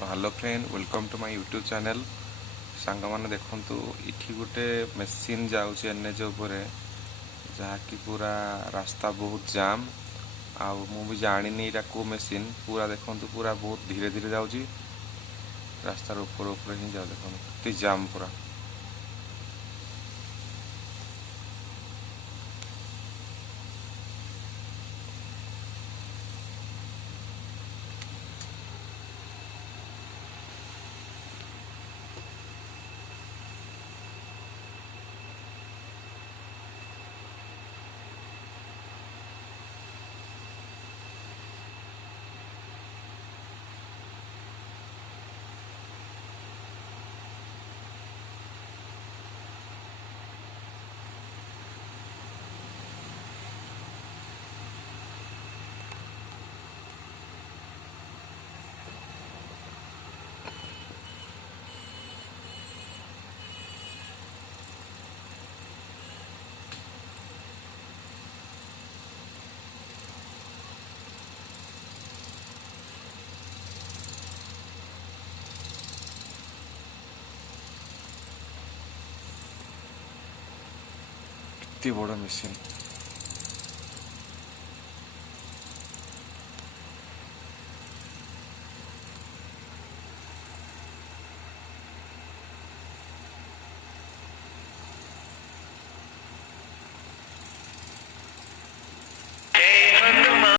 Hello friend, welcome to my YouTube channel. Song मैंने देखु इठी गोटे मेसीन जाऊँच एनएच जहाँकि पूरा रास्ता बहुत जाम। मु भी जानी यहाँ को मेसीन पूरा देखु पूरा बहुत धीरे धीरे जाऊँगी रास्तार ऊपर ही जाओ देखो जाम पूरा। कितनी बड़ा मेसीन।